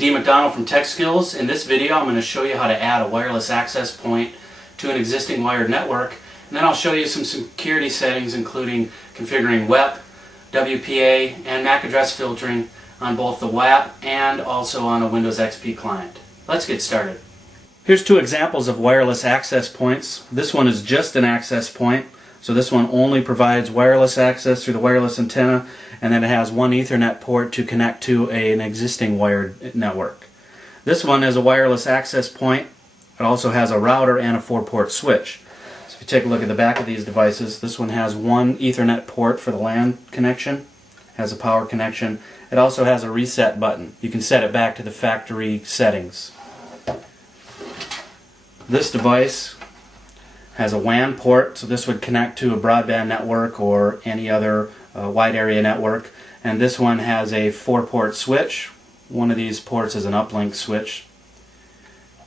D. McDonald from Tech Skills. In this video I'm going to show you how to add a wireless access point to an existing wired network, and then I'll show you some security settings including configuring WEP, WPA, and MAC address filtering on both the WAP and also on a Windows XP client. Let's get started. Here's two examples of wireless access points. This one is just an access point, so this one only provides wireless access through the wireless antenna, and then it has one Ethernet port to connect to an existing wired network. This one is a wireless access point. It also has a router and a 4-port switch. So if you take a look at the back of these devices, this one has one Ethernet port for the LAN connection, has a power connection. It also has a reset button. You can set it back to the factory settings. This device has a WAN port, so this would connect to a broadband network or any other wide area network. And this one has a 4-port switch. One of these ports is an uplink switch,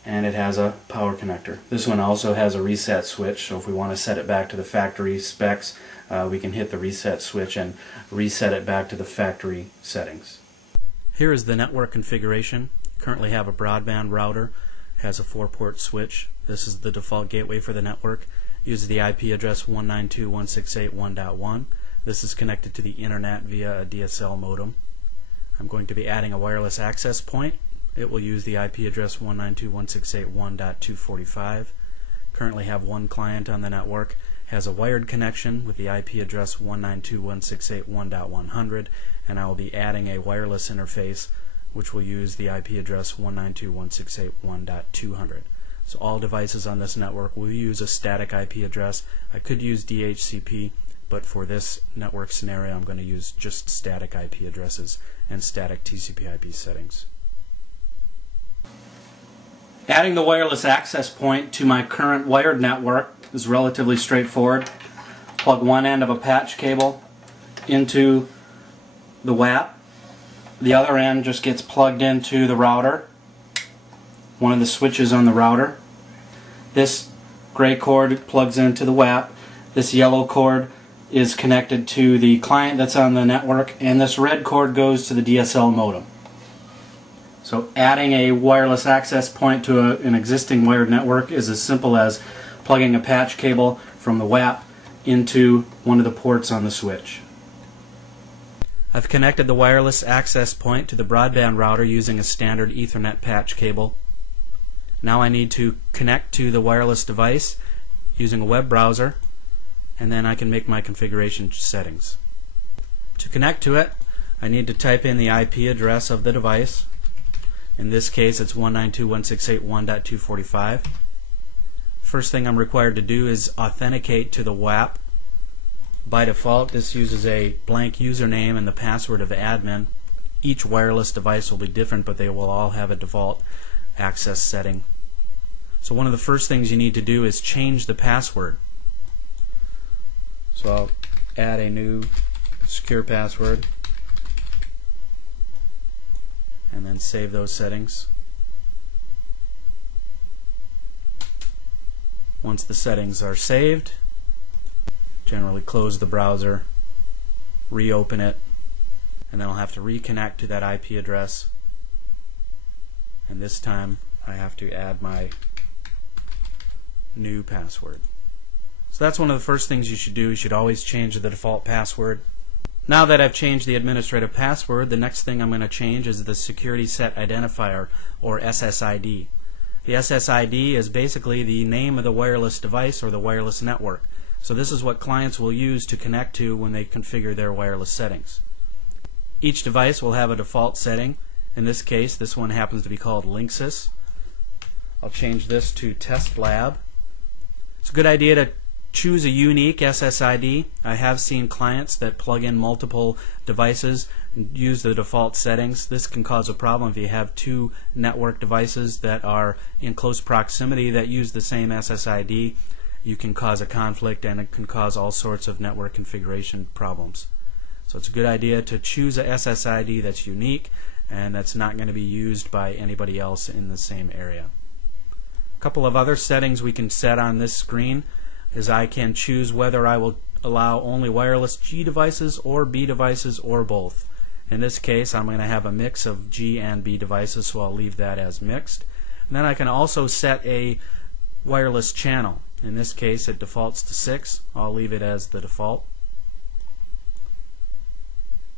and it has a power connector. This one also has a reset switch, so if we want to set it back to the factory specs, we can hit the reset switch and reset it back to the factory settings. Here is the network configuration. Currently have a broadband router, has a 4-port switch. This is the default gateway for the network. Uses the IP address 192.168.1.1. This is connected to the internet via a DSL modem. I'm going to be adding a wireless access point. It will use the IP address 192.168.1.245. Currently have one client on the network. Has a wired connection with the IP address 192.168.1.100, and I will be adding a wireless interface which will use the IP address 192.168.1.200. So all devices on this network will use a static IP address. I could use DHCP, but for this network scenario I'm going to use just static IP addresses and static TCP/IP settings. Adding the wireless access point to my current wired network is relatively straightforward. Plug one end of a patch cable into the WAP. The other end just gets plugged into the router, one of the switches on the router. This gray cord plugs into the WAP. This yellow cord is connected to the client that's on the network, and this red cord goes to the DSL modem. So adding a wireless access point to an existing wired network is as simple as plugging a patch cable from the WAP into one of the ports on the switch. I've connected the wireless access point to the broadband router using a standard Ethernet patch cable. Now I need to connect to the wireless device using a web browser, and then I can make my configuration settings. To connect to it, I need to type in the IP address of the device. In this case it's 192.168.1.245. First thing I'm required to do is authenticate to the WAP. By default this uses a blank username and the password of admin. Each wireless device will be different, but they will all have a default access setting. So one of the first things you need to do is change the password. So I'll add a new secure password and then save those settings. Once the settings are saved, generally close the browser, reopen it, and then I'll have to reconnect to that IP address, and this time I have to add my new password. So that's one of the first things you should do. You should always change the default password. Now that I've changed the administrative password, the next thing I'm going to change is the security set identifier, or SSID. The SSID is basically the name of the wireless device or the wireless network. So this is what clients will use to connect to when they configure their wireless settings. Each device will have a default setting. In this case, this one happens to be called Linksys. I'll change this to Test Lab. It's a good idea to choose a unique SSID. I have seen clients that plug in multiple devices and use the default settings. This can cause a problem if you have two network devices that are in close proximity that use the same SSID. You can cause a conflict, and it can cause all sorts of network configuration problems. So it's a good idea to choose a SSID that's unique and that's not going to be used by anybody else in the same area. A couple of other settings we can set on this screen is I can choose whether I will allow only wireless G devices or B devices or both. In this case, I'm going to have a mix of G and B devices, so I'll leave that as mixed. And then I can also set a wireless channel. In this case, it defaults to 6. I'll leave it as the default.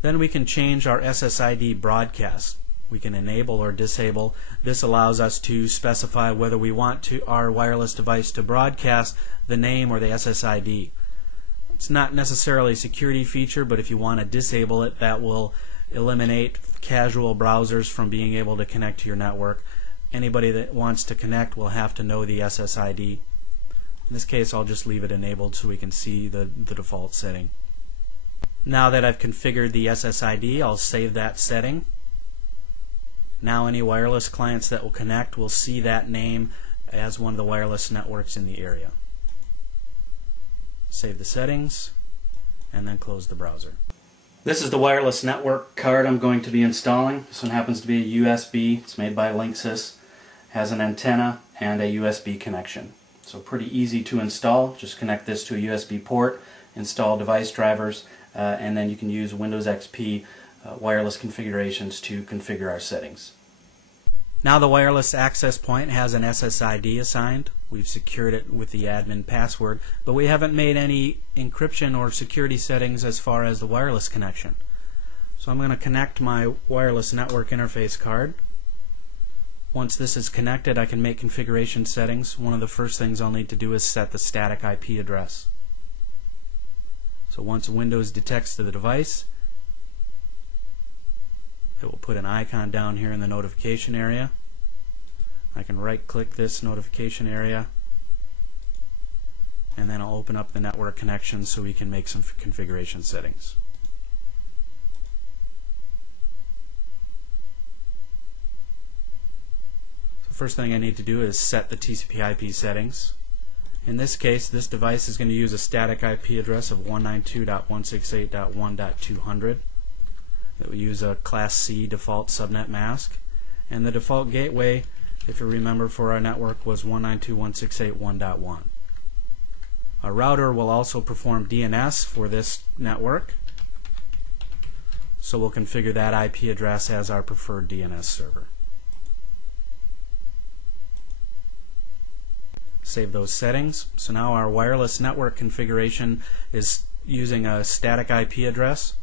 Then we can change our SSID broadcast. We can enable or disable. This allows us to specify whether we want our wireless device to broadcast the name or the SSID. It's not necessarily a security feature, but if you want to disable it, that will eliminate casual browsers from being able to connect to your network. Anybody that wants to connect will have to know the SSID. In this case, I'll just leave it enabled so we can see the default setting. Now that I've configured the SSID, I'll save that setting. Now any wireless clients that will connect will see that name as one of the wireless networks in the area. Save the settings and then close the browser. This is the wireless network card I'm going to be installing. This one happens to be a USB. It's made by Linksys. Has an antenna and a USB connection. So pretty easy to install. Just connect this to a USB port, install device drivers, and then you can use Windows XP wireless configurations to configure our settings. Now the wireless access point has an SSID assigned. We've secured it with the admin password, but we haven't made any encryption or security settings as far as the wireless connection. So I'm going to connect my wireless network interface card. Once this is connected, I can make configuration settings. One of the first things I'll need to do is set the static IP address. So once Windows detects the device, it will put an icon down here in the notification area. I can right-click this notification area, and then I'll open up the network connection so we can make some configuration settings. So first thing I need to do is set the TCP/IP settings. In this case, this device is going to use a static IP address of 192.168.1.200. It will use a Class C default subnet mask, and the default gateway, if you remember, for our network was 192.168.1.1. Our router will also perform DNS for this network, so we'll configure that IP address as our preferred DNS server. Save those settings. So now our wireless network configuration is using a static IP address,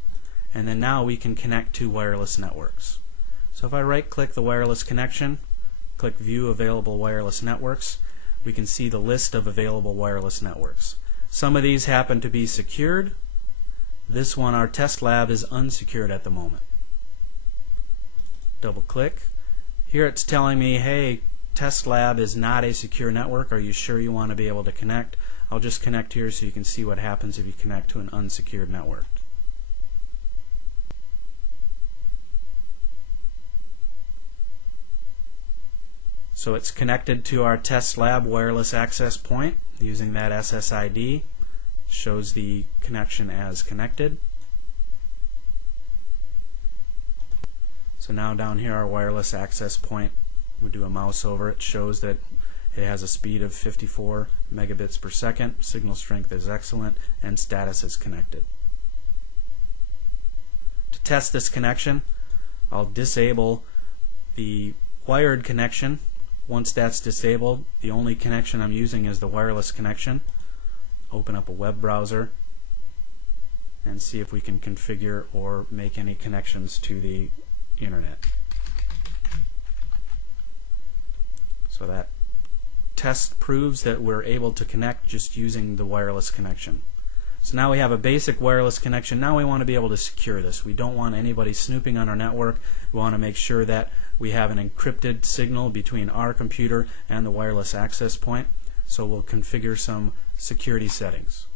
and then now we can connect to wireless networks. So if I right-click the wireless connection, click View Available Wireless Networks, we can see the list of available wireless networks. Some of these happen to be secured. This one, our test lab, is unsecured at the moment. Double-click. Here it's telling me, hey, test lab is not a secure network. Are you sure you want to be able to connect? I'll just connect here so you can see what happens if you connect to an unsecured network. So it's connected to our test lab wireless access point using that SSID. Shows the connection as connected. So now down here, our wireless access point, we do a mouse over it, shows that it has a speed of 54 megabits per second, signal strength is excellent, and status is connected. To test this connection, I'll disable the wired connection. Once that's disabled, the only connection I'm using is the wireless connection. Open up a web browser and see if we can configure or make any connections to the internet. So that test proves that we're able to connect just using the wireless connection. So now we have a basic wireless connection. Now we want to be able to secure this. We don't want anybody snooping on our network. We want to make sure that we have an encrypted signal between our computer and the wireless access point. So we'll configure some security settings.